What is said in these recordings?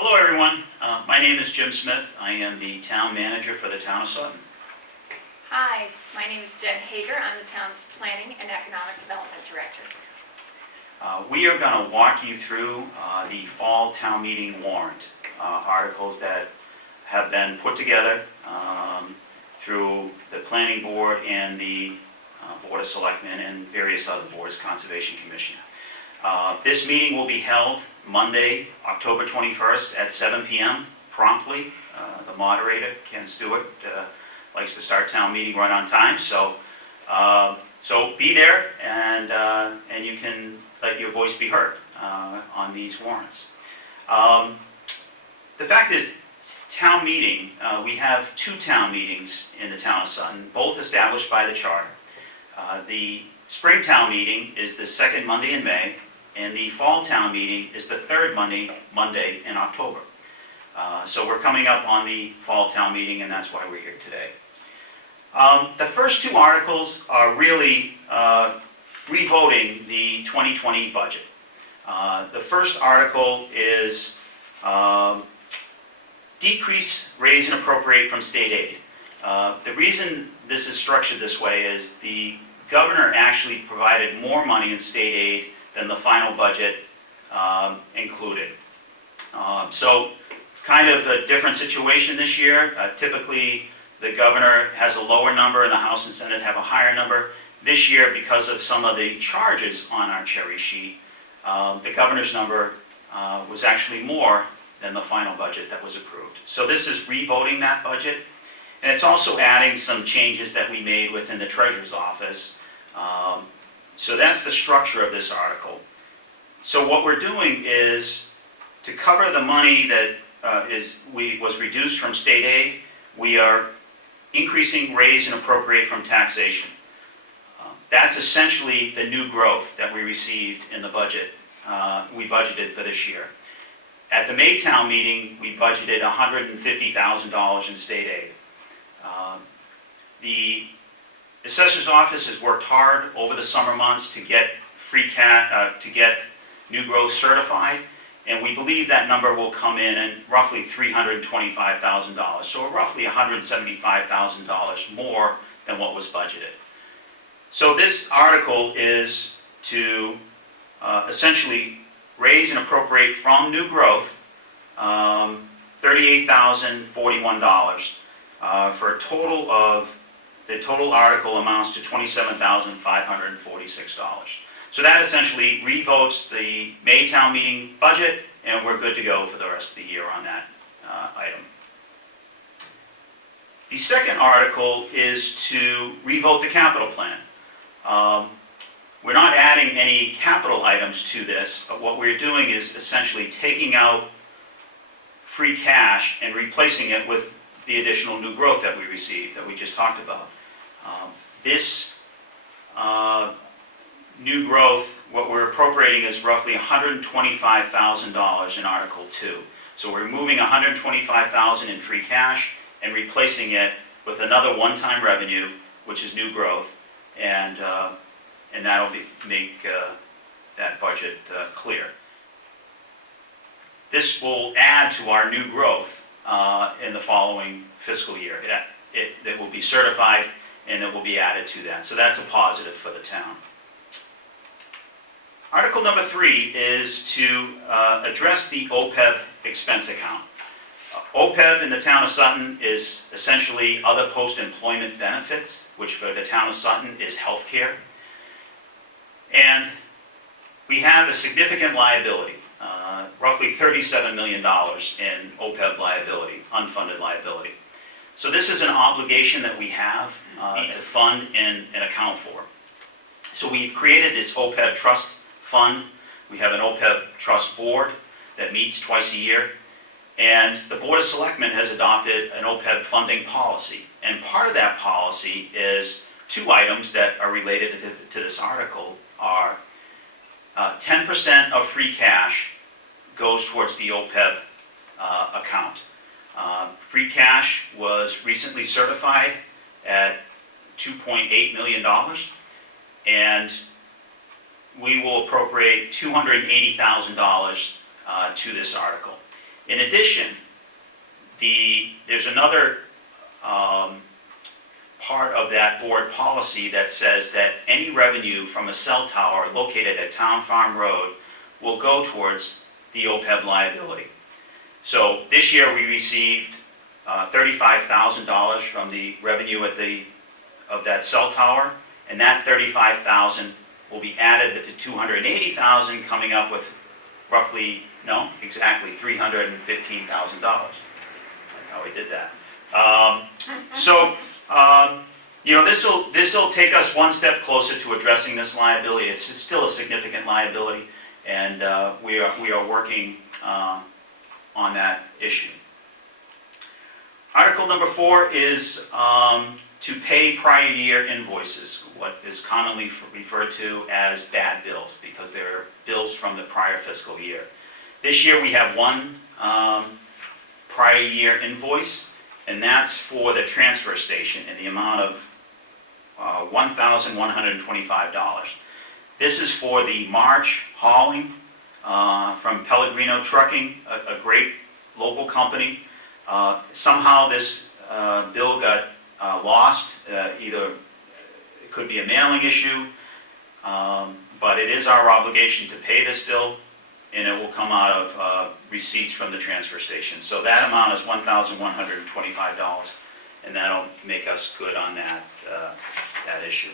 Hello everyone, my name is Jim Smith. I am the town manager for the town of Sutton. Hi, my name is Jen Hager. I'm the town's Planning and Economic Development Director. We are going to walk you through the fall town meeting warrant articles that have been put together through the planning board and the board of selectmen and various other boards, Conservation Commission. This meeting will be held Monday, October 21st at 7 p.m. promptly. The moderator, Ken Stewart, likes to start town meeting right on time, so be there and you can let your voice be heard on these warrants. The fact is, town meeting, we have two town meetings in the town of Sutton, both established by the charter. The spring town meeting is the second Monday in May, and the fall town meeting is the third Monday in October. So we're coming up on the fall town meeting, and that's why we're here today. The first two articles are really revoting the 2020 budget. The first article is decrease, raise, and appropriate from state aid. The reason this is structured this way is the governor actually provided more money in state aid than the final budget included. So it's kind of a different situation this year. Typically, the governor has a lower number and the House and Senate have a higher number. This year, because of some of the charges on our cherry sheet, the governor's number was actually more than the final budget that was approved. So this is revoting that budget, and it's also adding some changes that we made within the treasurer's office. So that's the structure of this article. So what we're doing is to cover the money that was reduced from state aid, we are increasing, raise, and appropriate from taxation. That's essentially the new growth that we received in the budget. We budgeted for this year. At the May town meeting, we budgeted $150,000 in state aid. The assessor's office has worked hard over the summer months to get to get new growth certified, and we believe that number will come in at roughly $325,000, so roughly $175,000 more than what was budgeted. So this article is to essentially raise and appropriate from new growth $38,041 for a total of, the total article amounts to $27,546. So that essentially revotes the May town meeting budget, and we're good to go for the rest of the year on that item. The second article is to revote the capital plan. We're not adding any capital items to this, but what we're doing is essentially taking out free cash and replacing it with the additional new growth that we received, that we just talked about. This new growth, what we're appropriating is roughly $125,000 in Article 2. So we're moving $125,000 in free cash and replacing it with another one-time revenue, which is new growth, and that'll make that budget clear. This will add to our new growth in the following fiscal year. It will be certified and it will be added to that. So that's a positive for the town. Article number 3 is to address the OPEB expense account. OPEB in the town of Sutton is essentially other post-employment benefits, which for the town of Sutton is health care. And we have a significant liability, roughly $37 million in OPEB liability, unfunded liability. So this is an obligation that we have to fund and account for. So we've created this OPEB trust fund. We have an OPEB trust board that meets twice a year. And the Board of Selectmen has adopted an OPEB funding policy. And part of that policy is two items that are related to this article are 10% of free cash goes towards the OPEB account. Free cash was recently certified at $2.8 million, and we will appropriate $280,000 to this article. In addition, there's another part of that board policy that says that any revenue from a cell tower located at Town Farm Road will go towards the OPEB liability. So this year we received $35,000 from the revenue of that cell tower, and that $35,000 will be added to the $280,000, coming up with roughly, no, exactly $315,000. Like how we did that. You know, this will take us one step closer to addressing this liability. It's still a significant liability, and we are working on that issue. Article number 4 is to pay prior year invoices, what is commonly referred to as bad bills, because they're bills from the prior fiscal year. This year we have one prior year invoice, and that's for the transfer station in the amount of $1,125. This is for the March hauling from Pellegrino Trucking, a great local company. Somehow this bill got lost. Either it could be a mailing issue, but it is our obligation to pay this bill, and it will come out of receipts from the transfer station. So that amount is $1,125, and that'll make us good on that issue.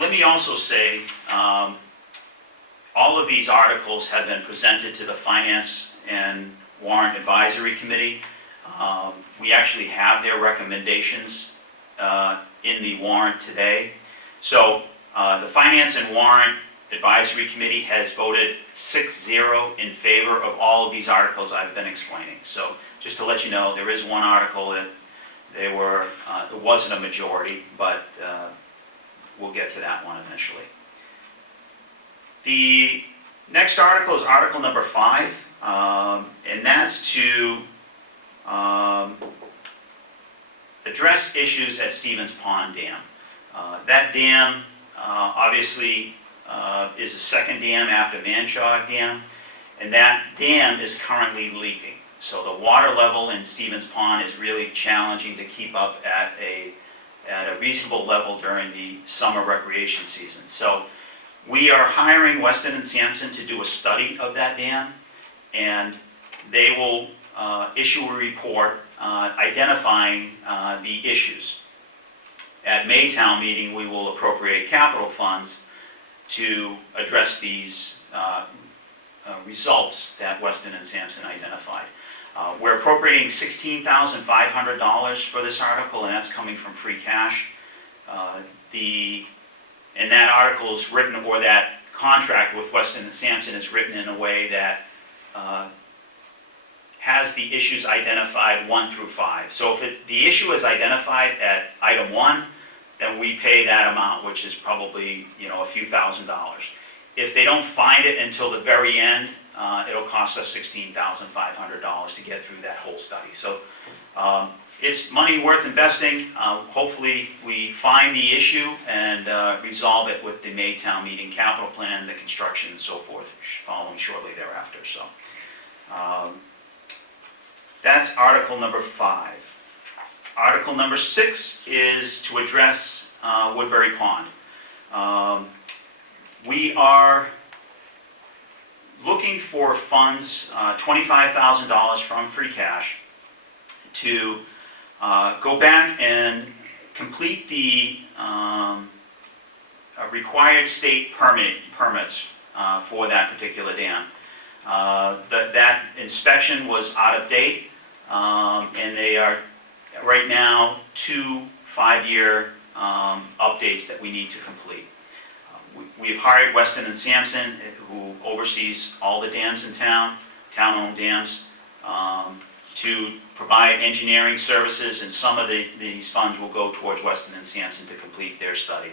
Let me also say, all of these articles have been presented to the Finance and Warrant Advisory Committee. We actually have their recommendations in the warrant today. So the Finance and Warrant Advisory Committee has voted 6-0 in favor of all of these articles I've been explaining. So just to let you know, there is one article that it wasn't a majority, but we'll get to that one eventually. The next article is article number 5, and that's to address issues at Stevens Pond Dam. That dam obviously is the second dam after Manchaw Dam, and that dam is currently leaking. So the water level in Stevens Pond is really challenging to keep up at a reasonable level during the summer recreation season. So we are hiring Weston and Sampson to do a study of that dam, and they will issue a report identifying the issues. At Maytown meeting, we will appropriate capital funds to address these results that Weston and Sampson identified. We're appropriating $16,500 for this article, and that's coming from free cash. And that article is written, or that contract with Weston and Sampson is written in a way that has the issues identified 1 through 5. So if the issue is identified at item 1, then we pay that amount, which is probably a few $1,000s. If they don't find it until the very end, it'll cost us $16,500 to get through that whole study. So it's money worth investing. Hopefully we find the issue and resolve it with the Maytown meeting capital plan, the construction, and so forth, following shortly thereafter. So that's article number 5. Article number 6 is to address Woodbury Pond. We are looking for funds, $25,000 from free cash, to go back and complete the required state permits for that particular dam. That inspection was out of date, and they are right now 2 5-year updates that we need to complete. We've hired Weston and Sampson, who oversees all the dams in town, town-owned dams, to provide engineering services, and some of these funds will go towards Weston and Sampson to complete their study.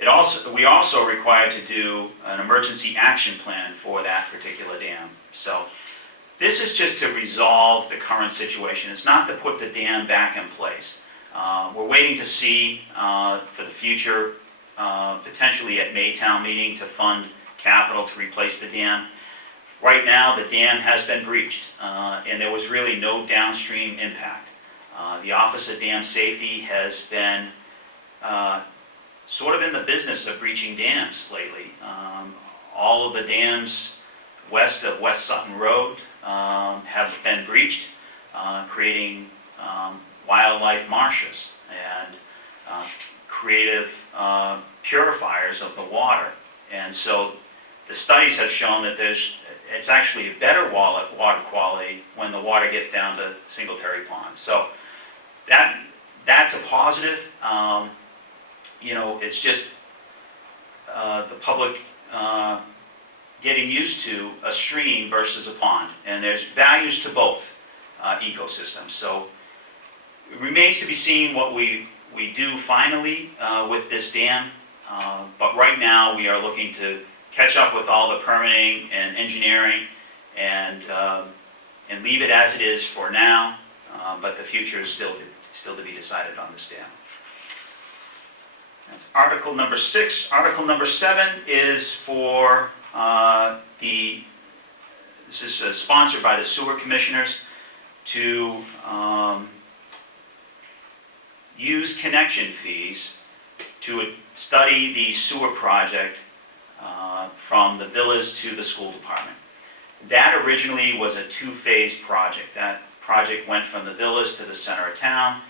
We also are required to do an emergency action plan for that particular dam. So this is just to resolve the current situation. It's not to put the dam back in place. We're waiting to see for the future, potentially at Maytown meeting, to fund capital to replace the dam. Right now, the dam has been breached, and there was really no downstream impact. The Office of Dam Safety has been sort of in the business of breaching dams lately. All of the dams west of West Sutton Road have been breached, creating wildlife marshes and creative purifiers of the water. And so the studies have shown that it's actually a better water quality when the water gets down to Singletary Pond. So that's a positive. It's just the public getting used to a stream versus a pond, and there's values to both ecosystems. So it remains to be seen what we do finally with this dam, but right now we are looking to catch up with all the permitting and engineering and leave it as it is for now, but the future is still to be decided on this dam. That's Article number 6. Article number 7 is for this is sponsored by the sewer commissioners to use connection fees to study the sewer project from the villas to the school department. That originally was a 2-phase project. That project went from the villas to the center of town.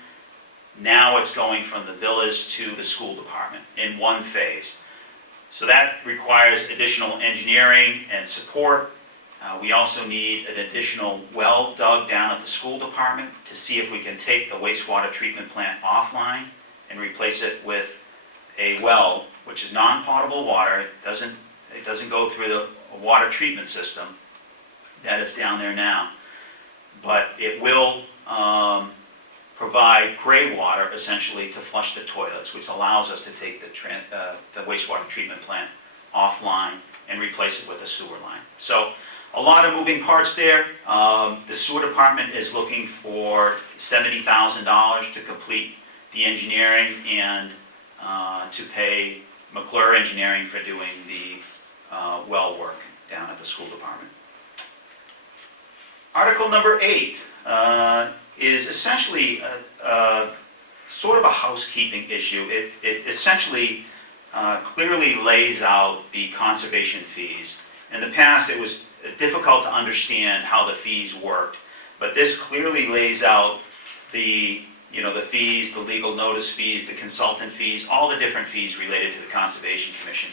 Now it's going from the villas to the school department in 1 phase. So that requires additional engineering and support. We also need an additional well dug down at the school department to see if we can take the wastewater treatment plant offline and replace it with a well, which is non-potable water. It doesn't go through the water treatment system that is down there now, but it will provide gray water essentially to flush the toilets, which allows us to take the wastewater treatment plant offline and replace it with a sewer line. So a lot of moving parts there. The sewer department is looking for $70,000 to complete the engineering and to pay McClure Engineering for doing the well work down at the school department. Article number 8 is essentially sort of a housekeeping issue. It essentially clearly lays out the conservation fees. In the past, it was difficult to understand how the fees worked, but this clearly lays out the fees, the legal notice fees, the consultant fees, all the different fees related to the Conservation Commission.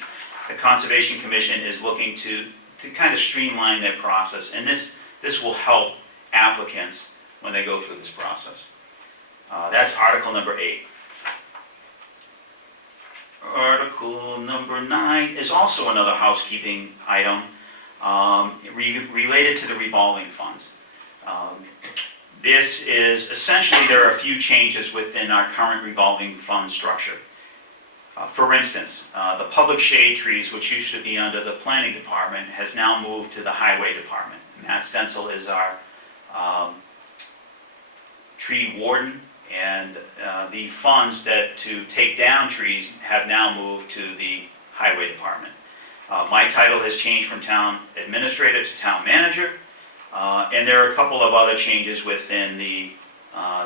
The Conservation Commission is looking to kind of streamline their process, and this will help applicants when they go through this process. That's Article number 8. Article number 9 is also another housekeeping item related to the revolving funds. This is essentially, there are a few changes within our current revolving fund structure. For instance, the public shade trees, which used to be under the planning department, has now moved to the highway department. Matt Stencil is our tree warden, and the funds to take down trees have now moved to the highway department. My title has changed from town administrator to town manager, and there are a couple of other changes within the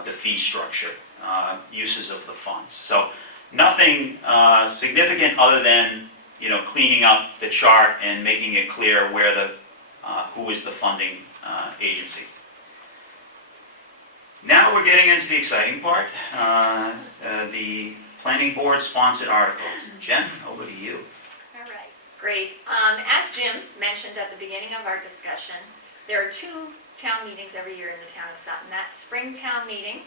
fee structure, uses of the funds. So nothing significant other than cleaning up the chart and making it clear where who is the funding agency. Now we're getting into the exciting part, the planning board sponsored articles. Jen, over to you. All right, great. As Jim mentioned at the beginning of our discussion, there are 2 town meetings every year in the town of Sutton. That spring town meeting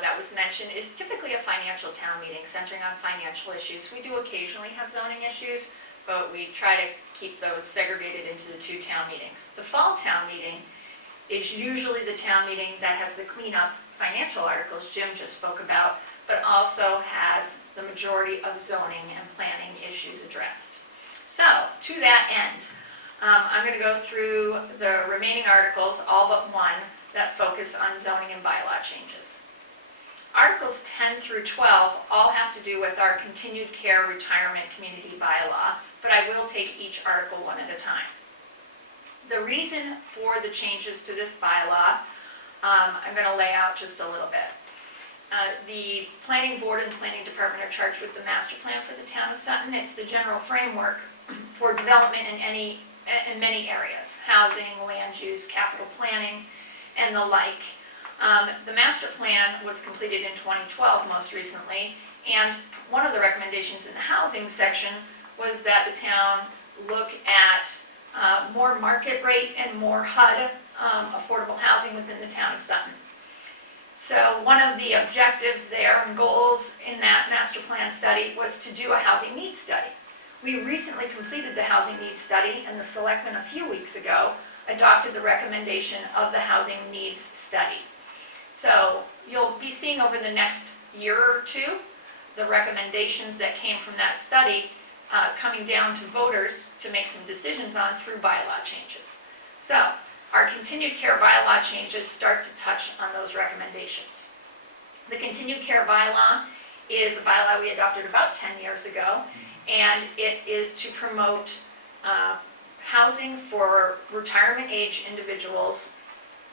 that was mentioned is typically a financial town meeting centering on financial issues. We do occasionally have zoning issues, but we try to keep those segregated into the 2 town meetings. The fall town meeting is usually the town meeting that has the cleanup financial articles Jim just spoke about, but also has the majority of zoning and planning issues addressed. So, to that end, I'm going to go through the remaining articles, all but one, that focus on zoning and bylaw changes. Articles 10 through 12 all have to do with our continued care retirement community bylaw, but I will take each article one at a time. The reason for the changes to this bylaw, I'm going to lay out just a little bit. The Planning Board and the Planning Department are charged with the master plan for the town of Sutton. It's the general framework for development in many areas: housing, land use, capital planning, and the like. The master plan was completed in 2012 most recently, and one of the recommendations in the housing section was that the town look at more market rate and more HUD affordable housing within the town of Sutton. So one of the objectives there and goals in that master plan study was to do a housing needs study. We recently completed the housing needs study, and the selectmen a few weeks ago adopted the recommendation of the housing needs study. So you'll be seeing over the next year or two the recommendations that came from that study coming down to voters to make some decisions on through bylaw changes. So our continued care bylaw changes start to touch on those recommendations. The continued care bylaw is a bylaw we adopted about 10 years ago, and it is to promote housing for retirement age individuals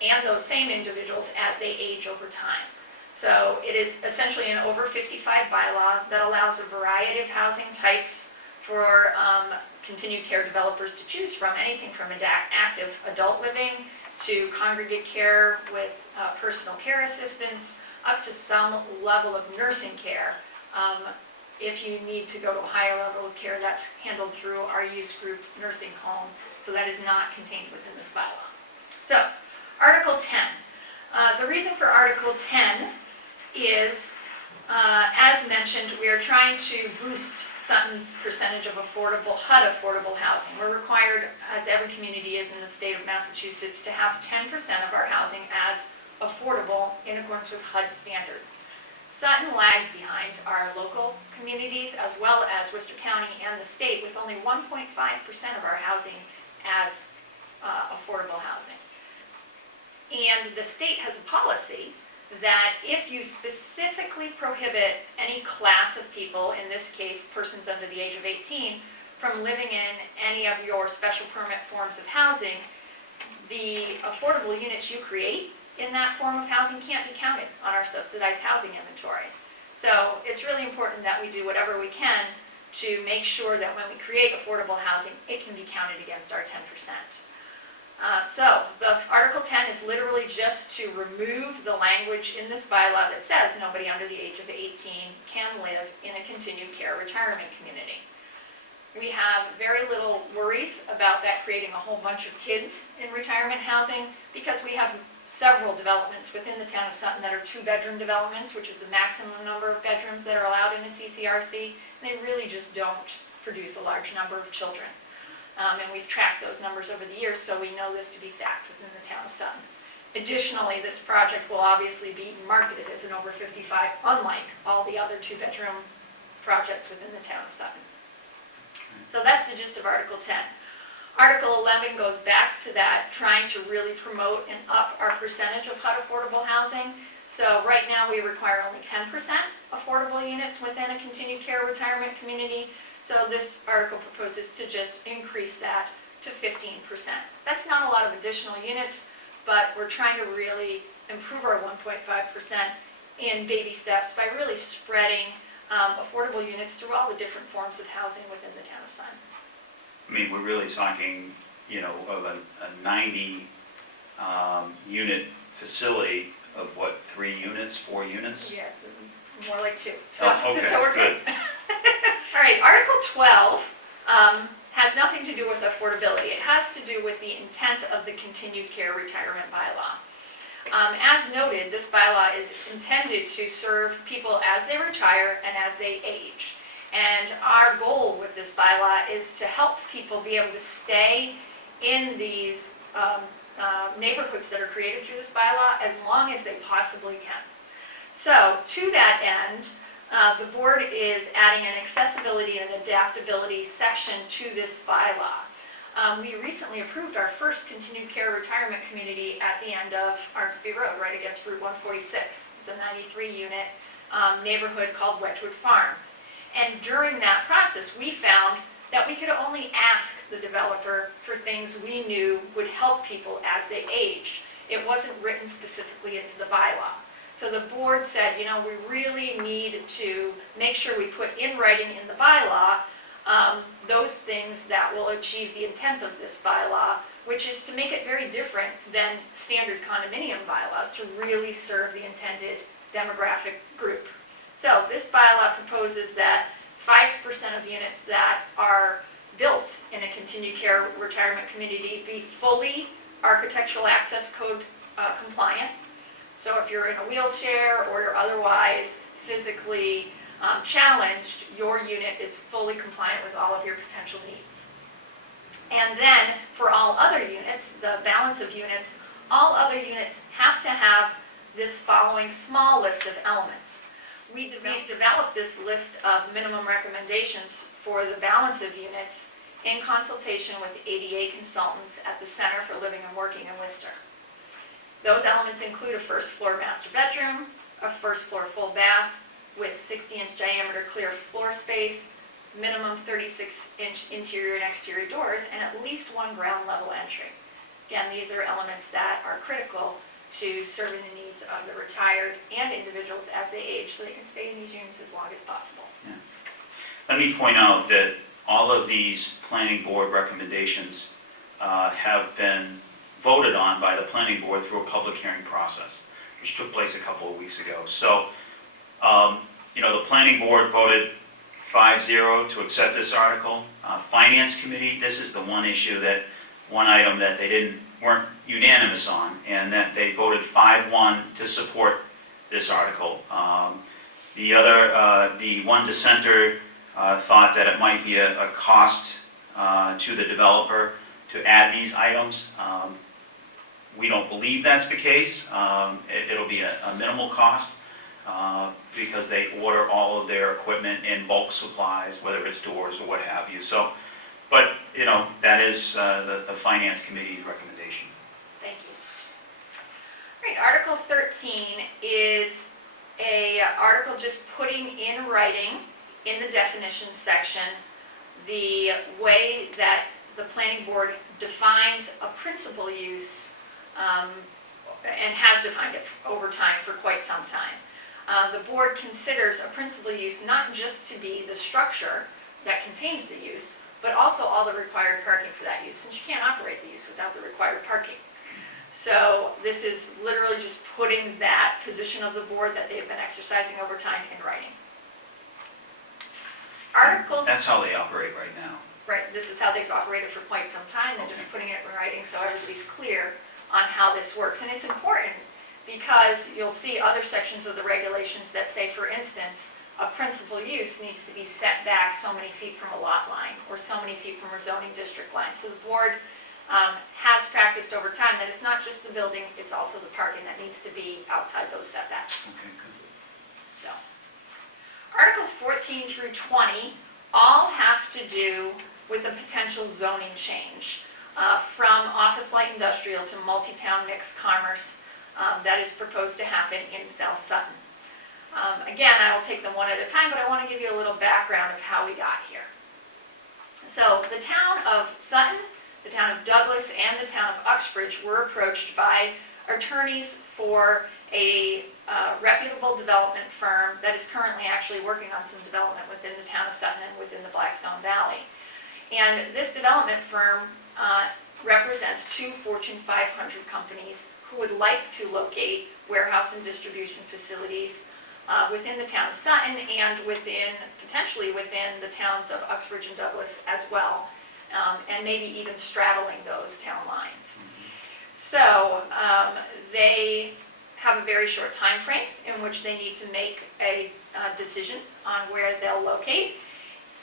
and those same individuals as they age over time. So it is essentially an over 55 bylaw that allows a variety of housing types for continued care developers to choose from, anything from active adult living to congregate care with personal care assistance, up to some level of nursing care. If you need to go to a higher level of care, that's handled through our use group nursing home, so that is not contained within this bylaw. So, Article 10. The reason for Article 10 is, as mentioned, we are trying to boost Sutton's percentage of HUD affordable housing. We're required, as every community is in the state of Massachusetts, to have 10% of our housing as affordable in accordance with HUD standards. Sutton lags behind our local communities as well as Worcester County and the state, with only 1.5% of our housing as affordable housing. And the state has a policy that if you specifically prohibit any class of people, in this case persons under the age of 18, from living in any of your special permit forms of housing, the affordable units you create in that form of housing can't be counted on our subsidized housing inventory. So it's really important that we do whatever we can to make sure that when we create affordable housing, it can be counted against our 10%. So the Article 10 is literally just to remove the language in this bylaw that says nobody under the age of 18 can live in a continued care retirement community. We have very little worries about that creating a whole bunch of kids in retirement housing, because we have several developments within the town of Sutton that are 2-bedroom developments, which is the maximum number of bedrooms that are allowed in a CCRC, and they really just don't produce a large number of children. And we've tracked those numbers over the years, so we know this to be fact within the town of Sutton. Additionally, this project will obviously be marketed as an over 55, unlike all the other 2-bedroom projects within the town of Sutton. So that's the gist of Article 10. Article 11 goes back to that, trying to really promote and up our percentage of HUD affordable housing. So right now we require only 10% affordable units within a continued care retirement community. So this article proposes to just increase that to 15%. That's not a lot of additional units, but we're trying to really improve our 1.5% in baby steps by really spreading affordable units through all the different forms of housing within the town of Sutton. I mean, we're really talking, of a 90 unit facility of what, 3 units, 4 units? Yeah, more like 2. So, okay, so we're good. All right, Article 12 has nothing to do with affordability. It has to do with the intent of the continued care retirement bylaw. As noted, this bylaw is intended to serve people as they retire and as they age. And our goal with this bylaw is to help people be able to stay in these neighborhoods that are created through this bylaw as long as they possibly can. So to that end, the board is adding an accessibility and adaptability section to this bylaw. We recently approved our first continued care retirement community at the end of Armsby Road, right against Route 146. It's a 93-unit neighborhood called Wedgewood Farm. And during that process, we found that we could only ask the developer for things we knew would help people as they aged. It wasn't written specifically into the bylaw. So the board said, you know, we really need to make sure we put in writing in the bylaw those things that will achieve the intent of this bylaw, which is to make it very different than standard condominium bylaws to really serve the intended demographic group. So this bylaw proposes that 5% of units that are built in a continued care retirement community be fully architectural access code compliant. So if you're in a wheelchair or you're otherwise physically challenged, your unit is fully compliant with all of your potential needs. And then for all other units, the balance of units, all other units have to have this following small list of elements. We've developed this list of minimum recommendations for the balance of units in consultation with ADA consultants at the Center for Living and Working in Worcester. Those elements include a first floor master bedroom, a first floor full bath with 60-inch diameter clear floor space, minimum 36-inch interior and exterior doors, and at least one ground level entry. Again, these are elements that are critical to serving the needs of the retired and individuals as they age so they can stay in these units as long as possible. Yeah. Let me point out that all of these planning board recommendations have been voted on by the planning board through a public hearing process, which took place a couple of weeks ago. So, you know, the planning board voted 5-0 to accept this article. Finance committee, this is the one item that they weren't unanimous on, and that they voted 5-1 to support this article. The one dissenter thought that it might be a cost to the developer to add these items. We don't believe that's the case. It'll be a minimal cost because they order all of their equipment in bulk supplies, whether it's doors or what have you. So, but you know, that is the finance committee's recommendation. Thank you. All right, Article 13 is a article just putting in writing in the definitions section the way that the planning board defines a principal use and has defined it over time for quite some time. The board considers a principal use not just to be the structure that contains the use, but also all the required parking for that use, since you can't operate the use without the required parking. So this is literally just putting that position of the board that they've been exercising over time in writing. Articles. That's how they operate right now. Right, this is how they've operated for quite some time. They're just putting it in writing so everybody's clear on how this works. And it's important because you'll see other sections of the regulations that say, for instance, a principal use needs to be set back so many feet from a lot line or so many feet from a zoning district line. So the board has practiced over time that it's not just the building, it's also the parking that needs to be outside those setbacks. Okay, good. So, Articles 14 through 20 all have to do with a potential zoning change from office light industrial to multi-town mixed commerce that is proposed to happen in South Sutton. Again, I will take them one at a time, but I want to give you a little background of how we got here. So the town of Sutton, the town of Douglas, and the town of Uxbridge were approached by attorneys for a reputable development firm that is currently actually working on some development within the town of Sutton and within the Blackstone Valley. And this development firm represents 2 Fortune 500 companies who would like to locate warehouse and distribution facilities within the town of Sutton and potentially within the towns of Uxbridge and Douglas as well, and maybe even straddling those town lines. So they have a very short time frame in which they need to make a decision on where they'll locate.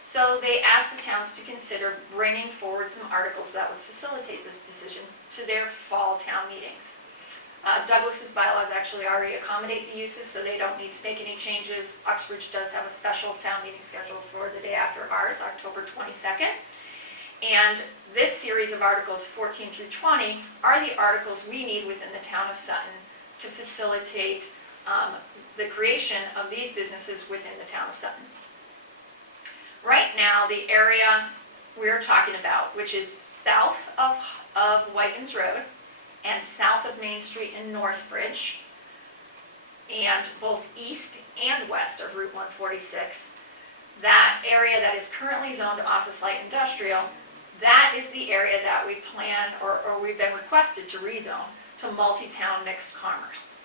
So they asked the towns to consider bringing forward some articles that would facilitate this decision to their fall town meetings. Douglas's bylaws actually already accommodate the uses, so they don't need to make any changes. Uxbridge does have a special town meeting scheduled for the day after ours, October 22nd. And this series of articles, 14 through 20, are the articles we need within the town of Sutton to facilitate the creation of these businesses within the town of Sutton. Right now, the area we're talking about, which is south of Whitens Road and south of Main Street in Northbridge, and both east and west of Route 146, that area that is currently zoned office light industrial, that is the area that we plan, or we've been requested to rezone to multi-town mixed commerce.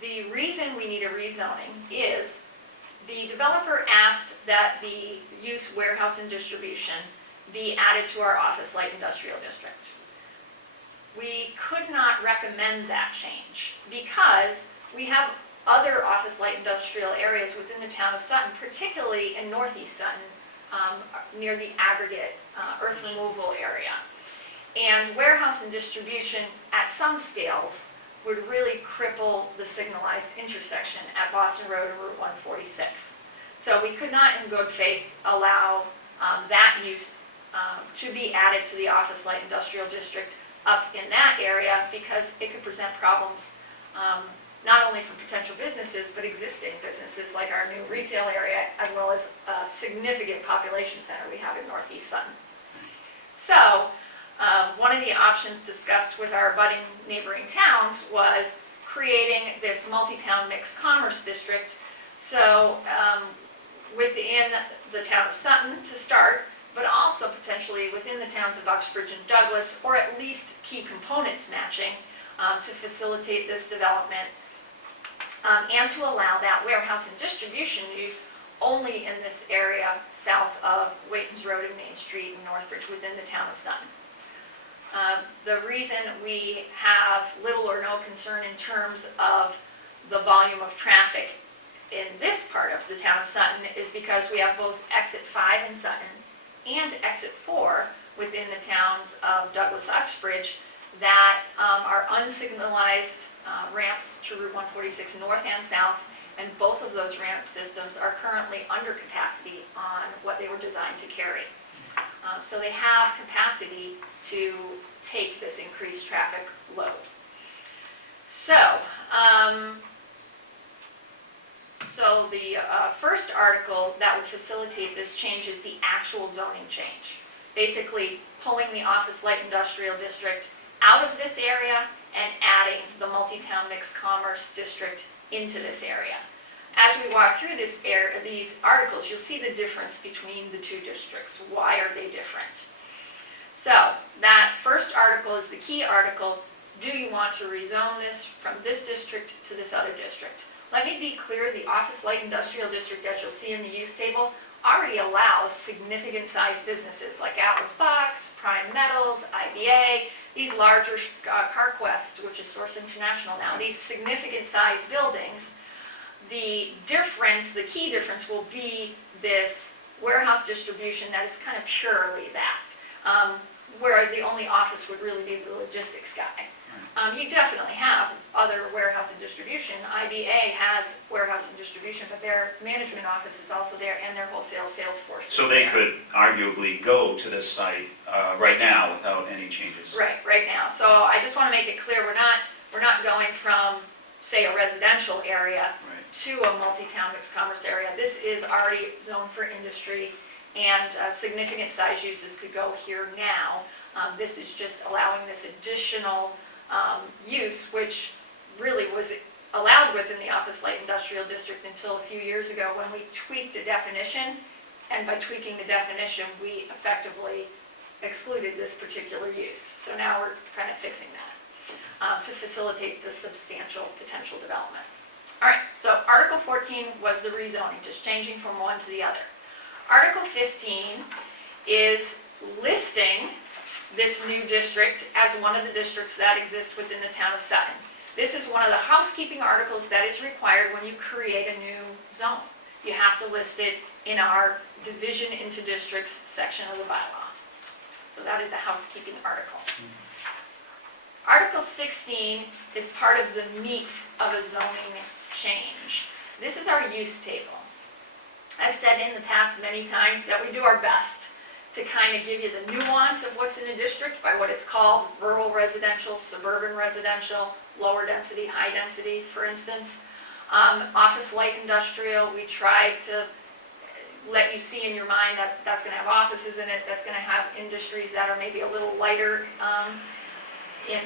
The reason we need a rezoning is the developer asked that the use warehouse and distribution be added to our office light industrial district. We could not recommend that change because we have other office light industrial areas within the town of Sutton, particularly in northeast Sutton, near the aggregate earth removal area. And warehouse and distribution at some scales would really cripple the signalized intersection at Boston Road and Route 146. So we could not in good faith allow that use to be added to the office light industrial district up in that area because it could present problems not only for potential businesses but existing businesses like our new retail area as well as a significant population center we have in northeast Sutton. So one of the options discussed with our abutting neighboring towns was creating this multi-town mixed commerce district. So within the town of Sutton to start, but also potentially within the towns of Uxbridge and Douglas, or at least key components matching to facilitate this development and to allow that warehouse and distribution use only in this area south of Whitens Road and Main Street in Northbridge within the town of Sutton. The reason we have little or no concern in terms of the volume of traffic in this part of the town of Sutton is because we have both exit 5 in Sutton and exit 4 within the towns of Douglas, Uxbridge that are unsignalized ramps to Route 146 north and south, and both of those ramp systems are currently under capacity on what they were designed to carry. So they have capacity to take this increased traffic load. So, the first article that would facilitate this change is the actual zoning change. Basically pulling the office light industrial district out of this area and adding the multi-town mixed commerce district into this area. As we walk through this these articles, you'll see the difference between the two districts. Why are they different? So that first article is the key article. Do you want to rezone this from this district to this other district? Let me be clear, the office light industrial district, as you'll see in the use table, already allows significant sized businesses like Atlas Box, Prime Metals, IBA, these larger CarQuest, which is Source International now, these significant sized buildings. The difference, the key difference will be this warehouse distribution that is kind of purely that, where the only office would really be the logistics guy. You definitely have other warehouse and distribution. IBA has warehouse and distribution, but their management office is also there and their wholesale sales force. So they could arguably go to this site right now without any changes. Right now. So I just want to make it clear, we're not going from, say, a residential area to a multi-town mixed commerce area. This is already zoned for industry, and significant size uses could go here now. This is just allowing this additional use, which really was allowed within the office light industrial district until a few years ago when we tweaked the definition, and by tweaking the definition we effectively excluded this particular use. So now we're kind of fixing that to facilitate the substantial potential development. Alright, so Article 14 was the rezoning, just changing from one to the other. Article 15 is listing this new district as one of the districts that exist within the town of Sutton. This is one of the housekeeping articles that is required when you create a new zone. You have to list it in our division into districts section of the bylaw. So that is a housekeeping article. Article 16 is part of the meat of a zoning change. This is our use table. I've said in the past many times that we do our best to kind of give you the nuance of what's in a district by what it's called: rural residential, suburban residential, lower density, high density, for instance. Office light industrial, we tried to let you see in your mind that that's going to have offices in it, that's going to have industries that are maybe a little lighter in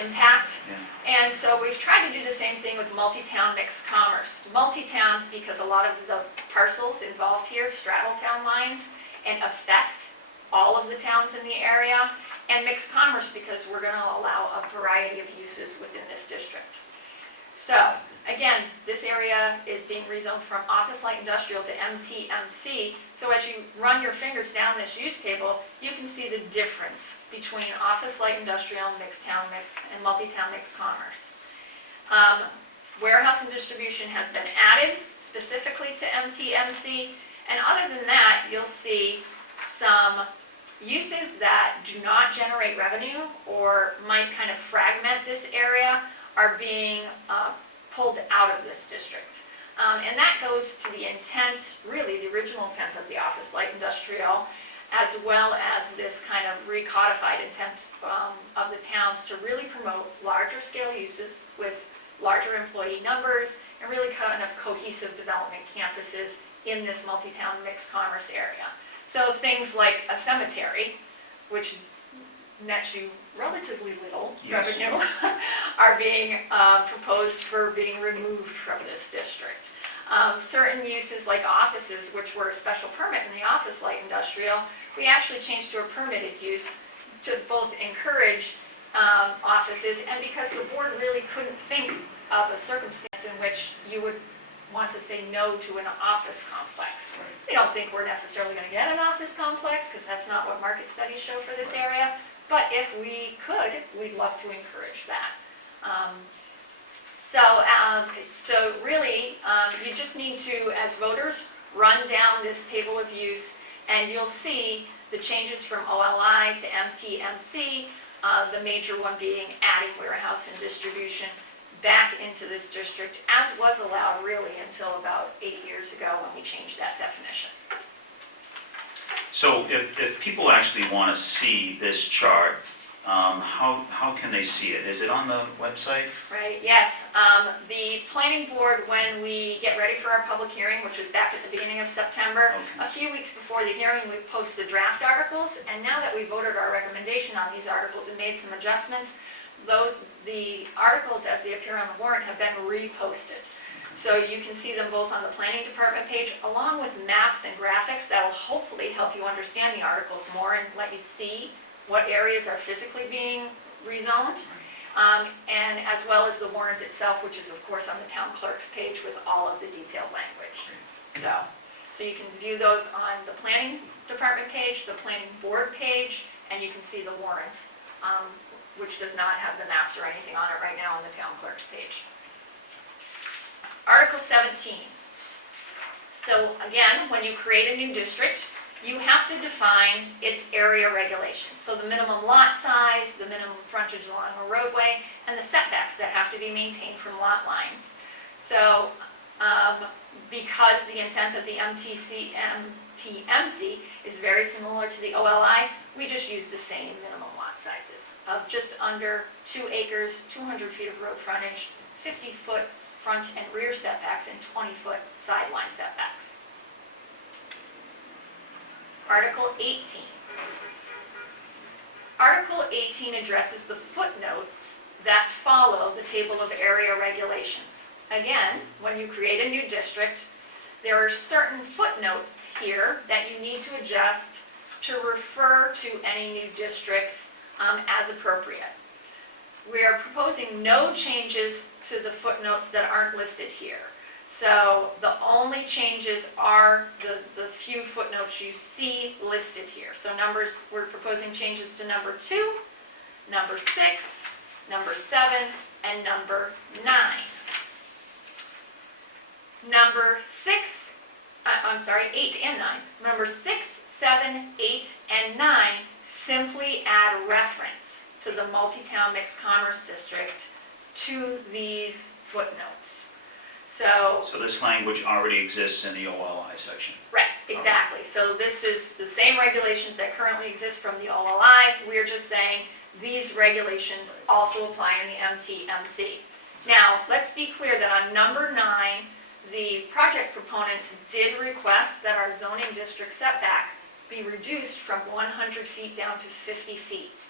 impact. Yeah. And so we've tried to do the same thing with multi-town mixed commerce. Multi-town because a lot of the parcels involved here straddle town lines and affect all of the towns in the area, and mixed commerce because we're going to allow a variety of uses within this district. So again, this area is being rezoned from office light industrial to MTMC. So as you run your fingers down this use table, you can see the difference between office light industrial, mixed town, and multi-town mixed commerce. Warehouse and distribution has been added specifically to MTMC, and other than that, you'll see some uses that do not generate revenue or might kind of fragment this area are being pulled out of this district. And that goes to the intent, really the original intent of the office light industrial, as well as this kind of recodified intent of the towns to really promote larger scale uses with larger employee numbers and really kind of cohesive development campuses in this multi-town mixed commerce area. So things like a cemetery, which nets you relatively little revenue, are being proposed for being removed from this district. Certain uses like offices, which were a special permit in the office light industrial, we actually changed to a permitted use to both encourage offices, and because the board really couldn't think of a circumstance in which you would want to say no to an office complex. We don't think we're necessarily going to get an office complex because that's not what market studies show for this area, but if we could, we'd love to encourage that. So really, you just need to, as voters, run down this table of use, and you'll see the changes from OLI to MTMC, the major one being adding warehouse and distribution back into this district, as was allowed really until about 8 years ago when we changed that definition. So if people actually want to see this chart, how can they see it? Is it on the website? Right, yes. The planning board, when we get ready for our public hearing, which was back at the beginning of September, a few weeks before the hearing, we posted draft articles, and now that we voted our recommendation on these articles and made some adjustments, the articles as they appear on the warrant have been reposted. So you can see them both on the planning department page, along with maps and graphics that will hopefully help you understand the articles more and let you see what areas are physically being rezoned, and as well as the warrant itself, which is of course on the town clerk's page with all of the detailed language. So you can view those on the planning department page, the planning board page, and you can see the warrant, which does not have the maps or anything on it right now on the town clerk's page. Article 17. So again, when you create a new district, you have to define its area regulations. So the minimum lot size, the minimum frontage along a roadway, and the setbacks that have to be maintained from lot lines. So because the intent of the MTMC is very similar to the OLI, we just use the same minimum lot sizes of just under 2 acres, 200 feet of road frontage, 50-foot front and rear setbacks, and 20-foot sideline setbacks. Article 18. Article 18 addresses the footnotes that follow the table of area regulations. Again, when you create a new district, there are certain footnotes here that you need to adjust to refer to any new districts as appropriate. We are proposing no changes to the footnotes that aren't listed here. So the only changes are the few footnotes you see listed here. So we're proposing changes to number 2, number 6, number 7, and number 9. Number 6, I'm sorry, 8 and 9. Number 6, 7, 8, and 9 simply add reference to the multi-town mixed commerce district to these footnotes. So this language already exists in the OLI section. Right. Exactly, so this is the same regulations that currently exist from the OLI. We're just saying these regulations also apply in the MTMC. Now, let's be clear that on number 9, the project proponents did request that our zoning district setback be reduced from 100 feet down to 50 feet.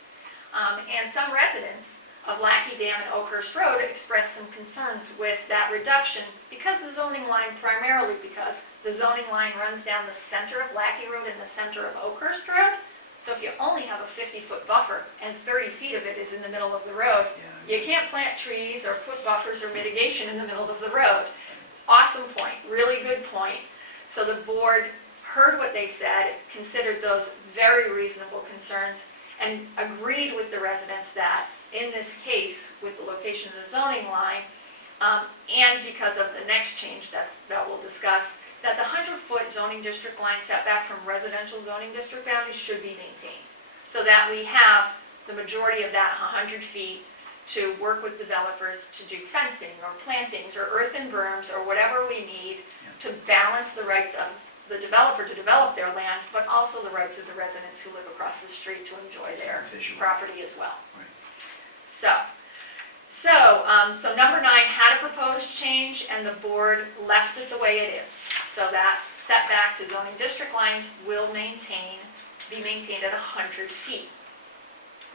And some residents of Lackey Dam and Oakhurst Road expressed some concerns with that reduction because the zoning line, primarily because the zoning line runs down the center of Lackey Road and the center of Oakhurst Road. So if you only have a 50-foot buffer and 30 feet of it is in the middle of the road, you can't plant trees or put buffers or mitigation in the middle of the road. Awesome point, really good point. So the board heard what they said, considered those very reasonable concerns, and agreed with the residents that in this case, with the location of the zoning line, and because of the next change that we'll discuss, that the 100-foot zoning district line setback from residential zoning district boundaries should be maintained, so that we have the majority of that 100 feet to work with developers to do fencing or plantings or earthen berms or whatever we need to balance the rights of the developer to develop their land, but also the rights of the residents who live across the street to enjoy their property as well. Right. So number 9 had a proposed change, and the board left it the way it is. So that setback to zoning district lines will be maintained at 100 feet.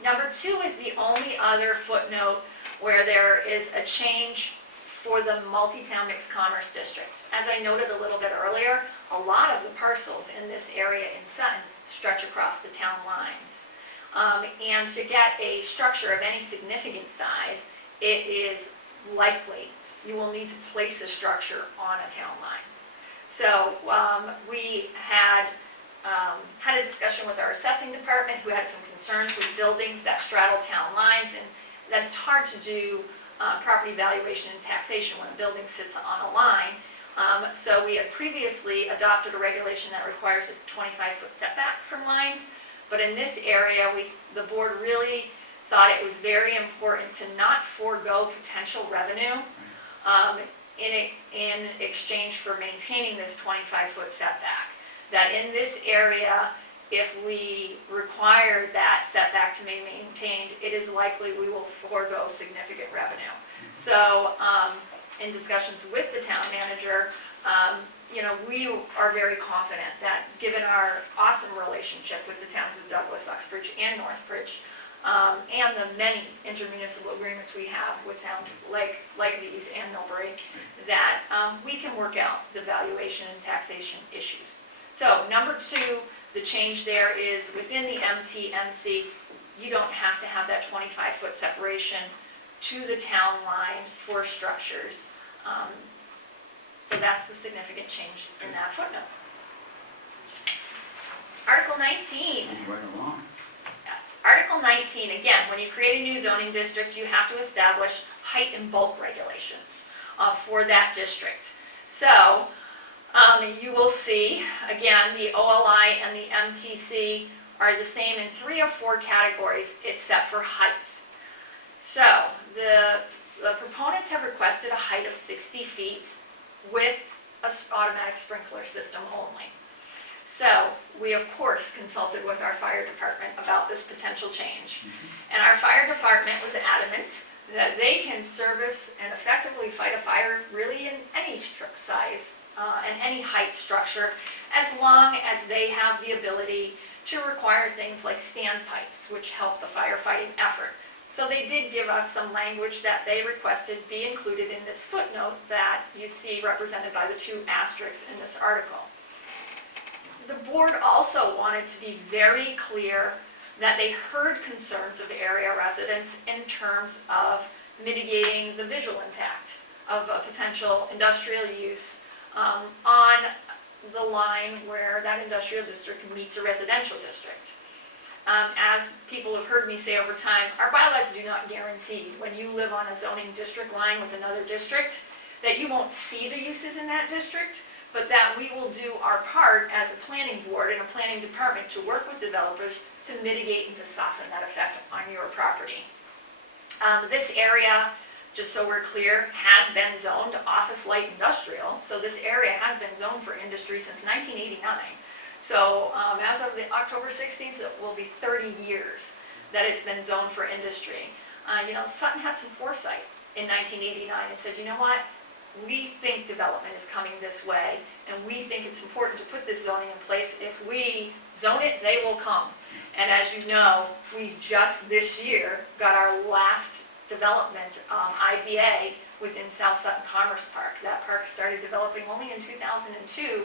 Number 2 is the only other footnote where there is a change for the multi-town mixed commerce district. As I noted a little bit earlier, a lot of the parcels in this area in Sutton stretch across the town lines. And to get a structure of any significant size, it is likely you will need to place a structure on a town line. So we had a discussion with our assessing department, who had some concerns with buildings that straddle town lines, and that's hard to do property valuation and taxation when a building sits on a line. So we had previously adopted a regulation that requires a 25-foot setback from lines, but in this area, the board really thought it was very important to not forego potential revenue in exchange for maintaining this 25-foot setback. That in this area, if we require that setback to be maintained, it is likely we will forego significant revenue. So in discussions with the town manager, we are very confident that given our awesome relationship with the towns of Douglas, Uxbridge, and Northbridge, and the many intermunicipal agreements we have with towns like these and Millbury, that we can work out the valuation and taxation issues. So number 2, the change there is within the MTMC, you don't have to have that 25-foot separation to the town line for structures. So that's the significant change in that footnote. Article 19. Right along. Yes. Article 19, again, when you create a new zoning district, you have to establish height and bulk regulations for that district. So you will see, again, the OLI and the MTC are the same in 3 of 4 categories except for height. So the proponents have requested a height of 60 feet with an automatic sprinkler system only. So we, of course, consulted with our fire department about this potential change. And our fire department was adamant that they can service and effectively fight a fire really in any size and any height structure, as long as they have the ability to require things like standpipes, which help the firefighting effort. So they did give us some language that they requested be included in this footnote that you see represented by the 2 asterisks in this article. The board also wanted to be very clear that they heard concerns of area residents in terms of mitigating the visual impact of a potential industrial use on the line where that industrial district meets a residential district. As people have heard me say over time, our bylaws do not guarantee when you live on a zoning district line with another district that you won't see the uses in that district, but that we will do our part as a planning board and a planning department to work with developers to mitigate and to soften that effect on your property. This area just so we're clear, has been zoned office light industrial. So this area has been zoned for industry since 1989. So as of the October 16th, it will be 30 years that it's been zoned for industry. You know, Sutton had some foresight in 1989 and said, you know what, we think development is coming this way, and we think it's important to put this zoning in place. If we zone it, they will come. And as you know, we just this year got our last development, IVA, within South Sutton Commerce Park. That park started developing only in 2002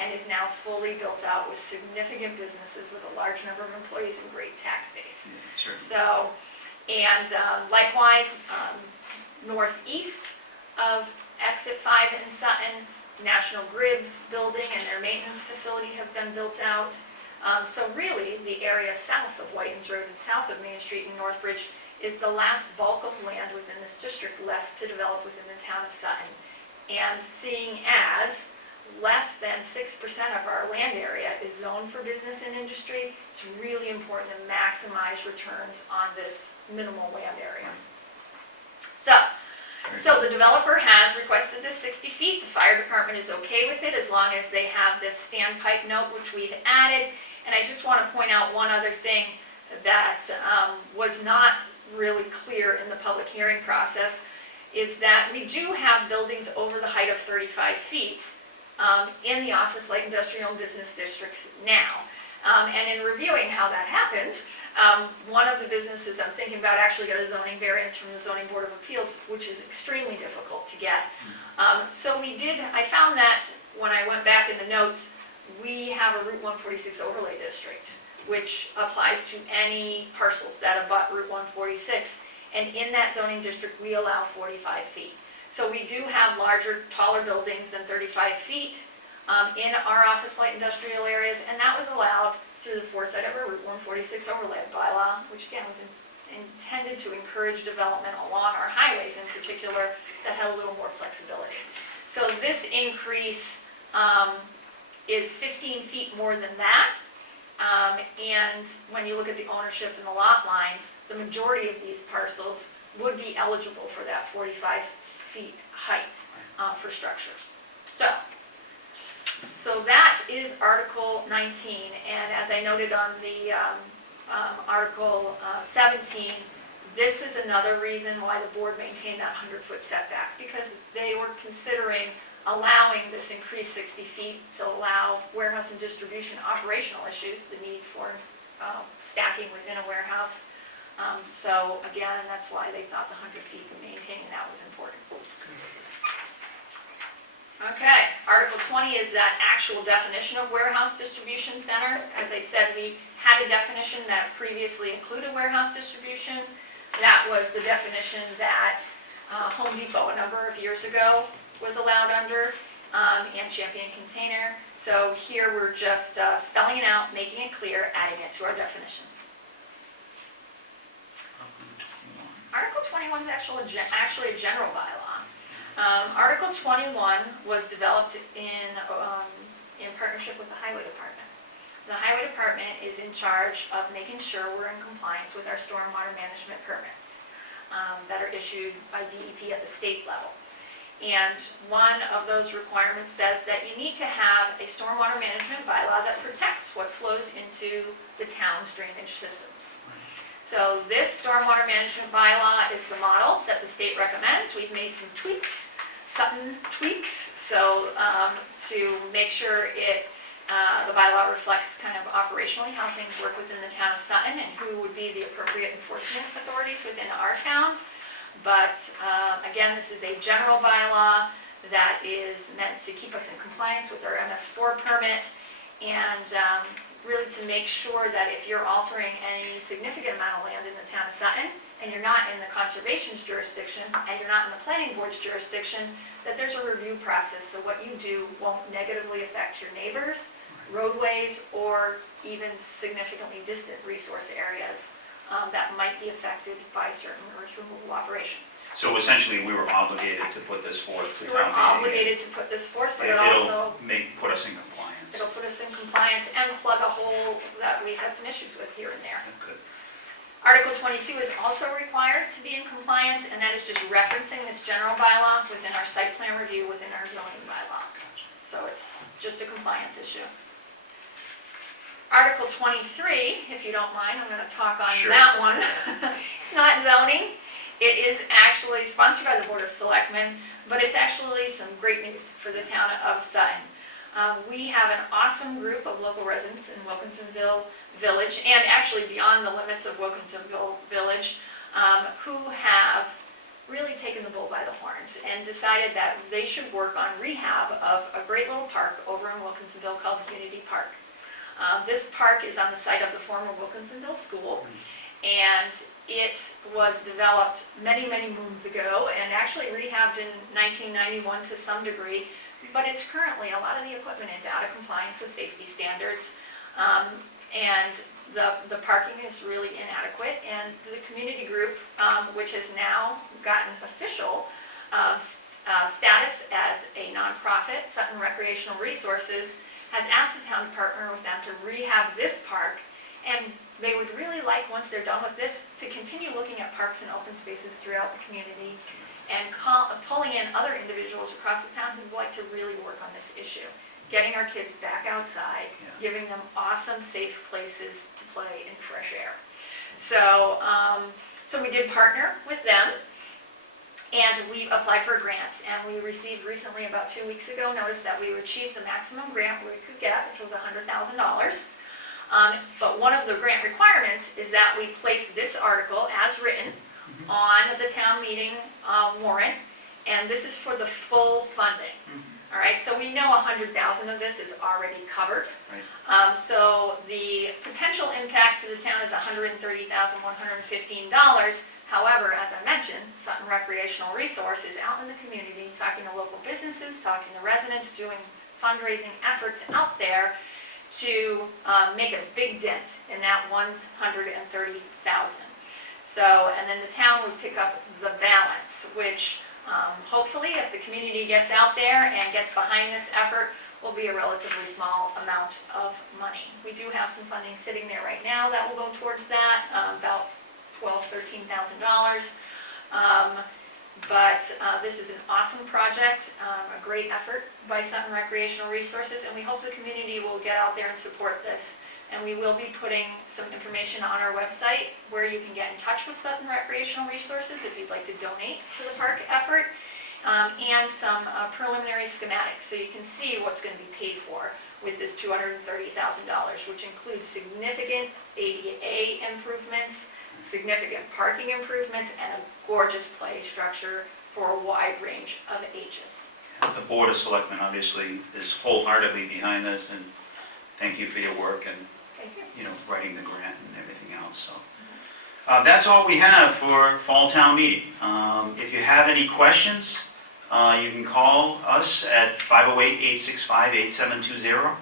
and is now fully built out with significant businesses with a large number of employees and great tax base. Sure. So, and likewise, northeast of Exit 5 in Sutton, National Grid's building and their maintenance facility have been built out. So really, the area south of Whitens Road and south of Main Street in Northbridge is the last bulk of land within this district left to develop within the town of Sutton. And seeing as less than 6% of our land area is zoned for business and industry, it's really important to maximize returns on this minimal land area. So the developer has requested this 60 feet. The fire department is okay with it as long as they have this standpipe note, which we've added. And I just want to point out one other thing that was not really clear in the public hearing process, is that we do have buildings over the height of 35 feet in the office, light industrial and business districts now. And in reviewing how that happened, one of the businesses I'm thinking about actually got a zoning variance from the Zoning Board of Appeals, which is extremely difficult to get. So I found that when I went back in the notes, we have a Route 146 overlay district, which applies to any parcels that abut Route 146. And in that zoning district, we allow 45 feet. So we do have larger, taller buildings than 35 feet in our office light industrial areas, and that was allowed through the foresight of our Route 146 overlay bylaw, which again was intended to encourage development along our highways in particular that had a little more flexibility. So this increase is 15 feet more than that. And when you look at the ownership and the lot lines, the majority of these parcels would be eligible for that 45 feet height for structures. So that is Article 19, and as I noted on the Article 17, this is another reason why the board maintained that 100-foot setback, because they were considering allowing this increased 60 feet to allow warehouse and distribution operational issues, the need for stacking within a warehouse. So again, that's why they thought the 100 feet be maintained, and that was important. Okay, Article 20 is that actual definition of warehouse distribution center. As I said, we had a definition that previously included warehouse distribution. That was the definition that Home Depot a number of years ago was allowed under, and Champion Container. So here we're just spelling it out, making it clear, adding it to our definitions. Article 21 is actually a general bylaw. Article 21 was developed in partnership with the Highway Department. The Highway Department is in charge of making sure we're in compliance with our stormwater management permits that are issued by DEP at the state level. And one of those requirements says that you need to have a stormwater management bylaw that protects what flows into the town's drainage systems. So this stormwater management bylaw is the model that the state recommends. We've made some tweaks, Sutton tweaks, so to make sure the bylaw reflects kind of operationally how things work within the town of Sutton and who would be the appropriate enforcement authorities within our town. But again, this is a general bylaw that is meant to keep us in compliance with our MS4 permit, and really to make sure that if you're altering any significant amount of land in the town of Sutton, and you're not in the conservation's jurisdiction, and you're not in the planning board's jurisdiction, that there's a review process, so what you do won't negatively affect your neighbors, roadways, or even significantly distant resource areas that might be affected by certain earth removal operations. So essentially, we were obligated to put this forth to town meeting. We were obligated to put this forth, but it'll put us in compliance. It'll put us in compliance and plug a hole that we've had some issues with here and there. Good. Article 22 is also required to be in compliance, and that is just referencing this general bylaw within our site plan review within our zoning bylaw. So it's just a compliance issue. Article 23, if you don't mind, I'm going to talk on Sure. that one. It's not zoning. It is actually sponsored by the Board of Selectmen, but it's actually some great news for the town of Sutton. We have an awesome group of local residents in Wilkinsonville Village, and actually beyond the limits of Wilkinsonville Village, who have really taken the bull by the horns and decided that they should work on rehab of a great little park over in Wilkinsonville called Unity Park. This park is on the site of the former Wilkinsonville School, and it was developed many, many moons ago and actually rehabbed in 1991 to some degree, but it's currently, a lot of the equipment is out of compliance with safety standards, and the parking is really inadequate, and the community group, which has now gotten official status as a nonprofit, Sutton Recreational Resources, has asked the town to partner with them to rehab this park, and they would really like, once they're done with this, to continue looking at parks and open spaces throughout the community and pulling in other individuals across the town who'd like to really work on this issue. Getting our kids back outside, giving them awesome, safe places to play in fresh air. So, so we did partner with them, and we applied for a grant, and we received recently, about 2 weeks ago, notice that we achieved the maximum grant we could get, which was $100,000. But one of the grant requirements is that we place this article as written on the town meeting warrant, and this is for the full funding. All right, so we know 100,000 of this is already covered. Right. So the potential impact to the town is $130,115. However, as I mentioned, Sutton Recreational Resource is out in the community, talking to local businesses, talking to residents, doing fundraising efforts out there to make a big dent in that $130,000. So, and then the town would pick up the balance, which hopefully, if the community gets out there and gets behind this effort, will be a relatively small amount of money. We do have some funding sitting there right now that will go towards that, about $12,000, $13,000. But this is an awesome project, a great effort by Sutton Recreational Resources, and we hope the community will get out there and support this. And we will be putting some information on our website where you can get in touch with Sutton Recreational Resources if you'd like to donate to the park effort, and some preliminary schematics so you can see what's going to be paid for with this $230,000, which includes significant ADA improvements, significant parking improvements, and a gorgeous play structure for a wide range of ages. The Board of Selectmen obviously is wholeheartedly behind this, and thank you for your work and writing the grant and everything else. So that's all we have for Fall Town Meeting. If you have any questions, you can call us at 508-865-8720.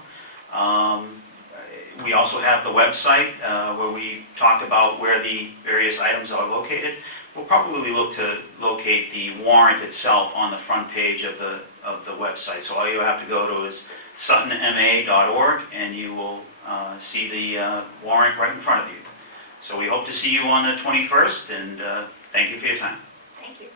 We also have the website where we talked about where the various items are located. We'll probably look to locate the warrant itself on the front page of the website. So all you have to go to is suttonma.org, and you will see the warrant right in front of you. So we hope to see you on the 21st, and thank you for your time. Thank you.